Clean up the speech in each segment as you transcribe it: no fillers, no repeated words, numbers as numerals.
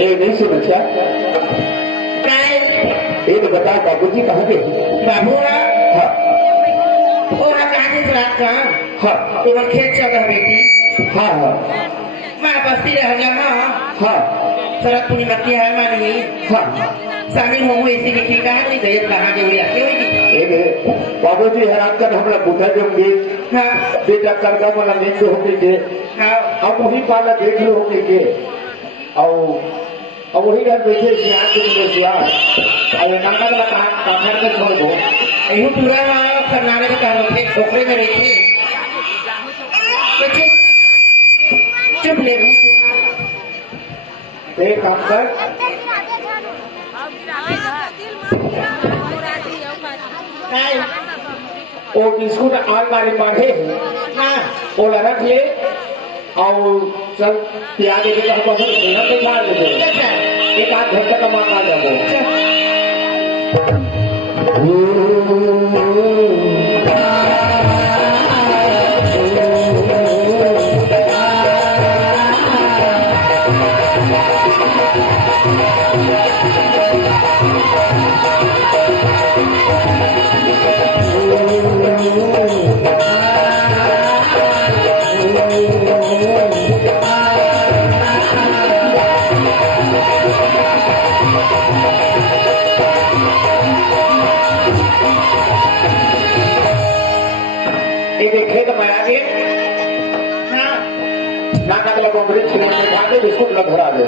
ए नहीं से बच्चा काय ये तो बता बाबूजी कहाँ गए बाबूला हाँ ओला काहीच राहत का हाँ तुला खेळ चला बेटी हाँ हाँ मला बसती राहिला हा हाँ सर तुम्ही नक्की आहे मानवी हाँ शामिल होऊ ऐसी लिखी का नहीं गए कहाँ जेवढी आते होती ए बाबूजी हैरान कर हम लोग बुढ़ा जमगे हाँ बेटा करगा वाला नींद होके के हाँ अब वही पाला देख लो होके के अब वही घर बैठे सियार के लिए सियार और नाना का काम करके छोड़ दो यही पूरा करनारे के कारण थे खोखरे में रहती चुप ले एक काम कर काय वो बिस्कुट आल मारे बाढ़े हाँ वो रख ले और सब प्याज के तो हम सेहत पे छाड़ देते अच्छा एक आध घंटा का मान आ जाओ खेत में आगे हाँ नाना का कोंबड़ी छिड़क के खा के बिस्कुट न भरा दे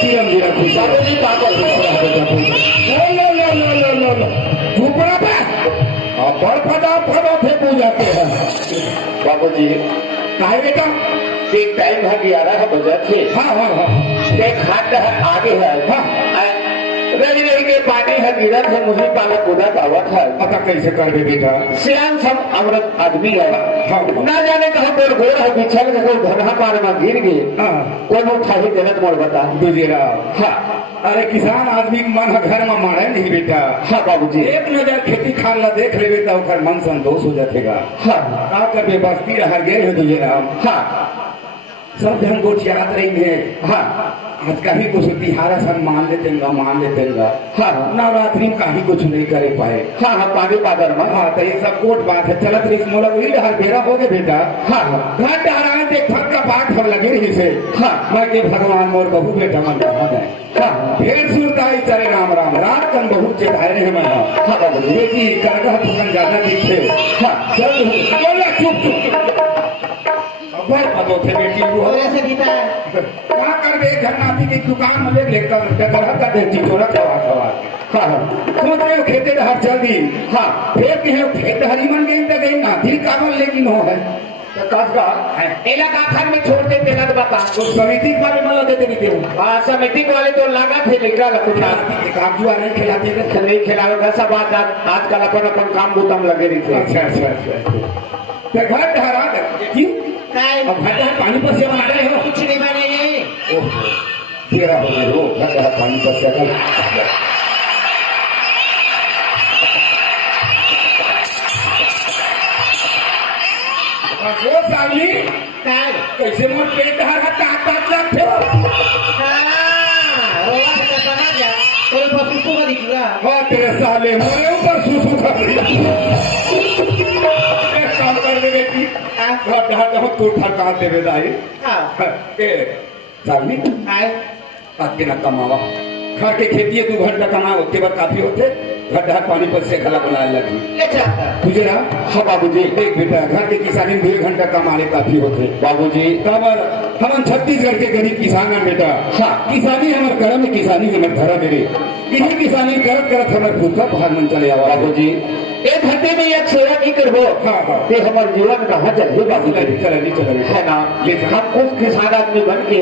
चिरंजीवी खुश बाबूजी पापड़ लो झूपड़ा पे और बड़फटा फटो थे पूजा के हैं बाबूजी काहे बेटा एक टाइम है 11 बजे थे हाँ एक हाथ आगे है रही के पानी है गिरत है मुझे पाला कूदा दावत है पता कैसे कर दे बेटा सियान सब अमृत आदमी है ना जाने कहा पर गोर है बिछल के कोई धनहा पार में गिर गए कोई वो ठाही जगत मोड़ बता दूजेरा हाँ अरे किसान आदमी मन घर में मारे नहीं बेटा हाँ बाबूजी एक नजर खेती खान ला देख ले बेटा उखर मन संतोष हो जाएगा हाँ का कर बेबस्ती हर गए हो दूजेरा हाँ सब जन को याद रही है हाँ आज कहीं कुछ तिहारा सन मान लेते हाँ नवरात्रि में कहीं कुछ नहीं करे पाए हाँ पानी पादर में हाँ तो ये सब कोट बात है चलत रही मोला वही हर बेरा हो गए बेटा हाँ घर डरा देख फट का पाठ हम लगे रही से हाँ मैं के भगवान मोर बहु बेटा मन है हाँ फिर सुरताई चले राम राम रात कन बहुत चेताए रहे मैं हाँ बेटी करगा थकन ज्यादा दिखे हाँ चल बोला चुप भाई पतो थे बेटी वो ऐसे बीता क्या कर बे घरनाथी की दुकान में लेकर डगर का दे चिचोरा खवा हाँ सोच रहे हो खेते हर चल दी हाँ फिर कहे खेत हरी मन गई तो गई नाथी काबल लेकिन हो है तो कसगा एला का घर में छोड़ दे तेला तो बता तो समिति वाले मला देते नहीं दे हाँ समिति वाले तो लगा थे निकला कुछ कागजुआ नहीं खिलाते थे नहीं खिलावे सब आजकल अपन काम बुतम लगे रही थे अच्छा घर ठहरा दे अब घटा पानी पर से बना रहे हो कुछ नहीं बनेंगे ओहो तेरा हो गया वो घटा पानी पर से कर वो साली काय कैसे मोर पेट हर ताकत लगते हो हां रोवा का समझ जा कोई पसुसु का दिखला हां तेरे साले मोरे ऊपर सुसु का एक काम कर दे बेटी घटा तो तू फरका दे बेदाई हां ए साली काय आपके ना कमावा घर के खेती 2 घंटा कमाओ उसके बाद काफी होते घटा पानी पर से खला बनाने लगी अच्छा तुझे ना हाँ बाबूजी एक बेटा घर के किसानी में 1 घंटा कमाने काफी होते बाबूजी तबर हम छत्तीसगढ़ के गरीब किसान हैं बेटा हाँ किसानी हमारे घर में किसानी हमारे घर मेरे यही किसानी करत हमारे खुद का भार मन चले आओ बाबूजी एक घंटे में एक सेवा की करबो हाँ ये हमारे जीवन कहाँ चले बाबू चले है ना हम उस किसान आदमी बन के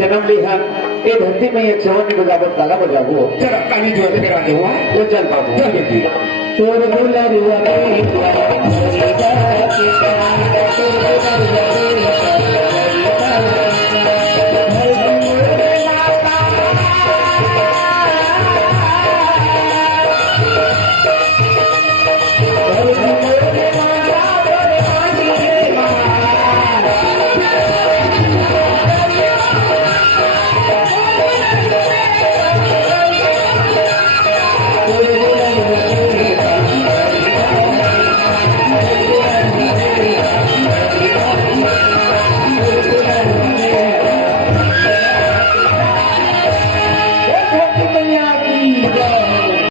जन्म ली हम एक घंटे में एक सेवा की बजावट काला बजाबो चल काली जो है आगे हुआ वो चल बाबू चल बेटी तोर दुलरुआ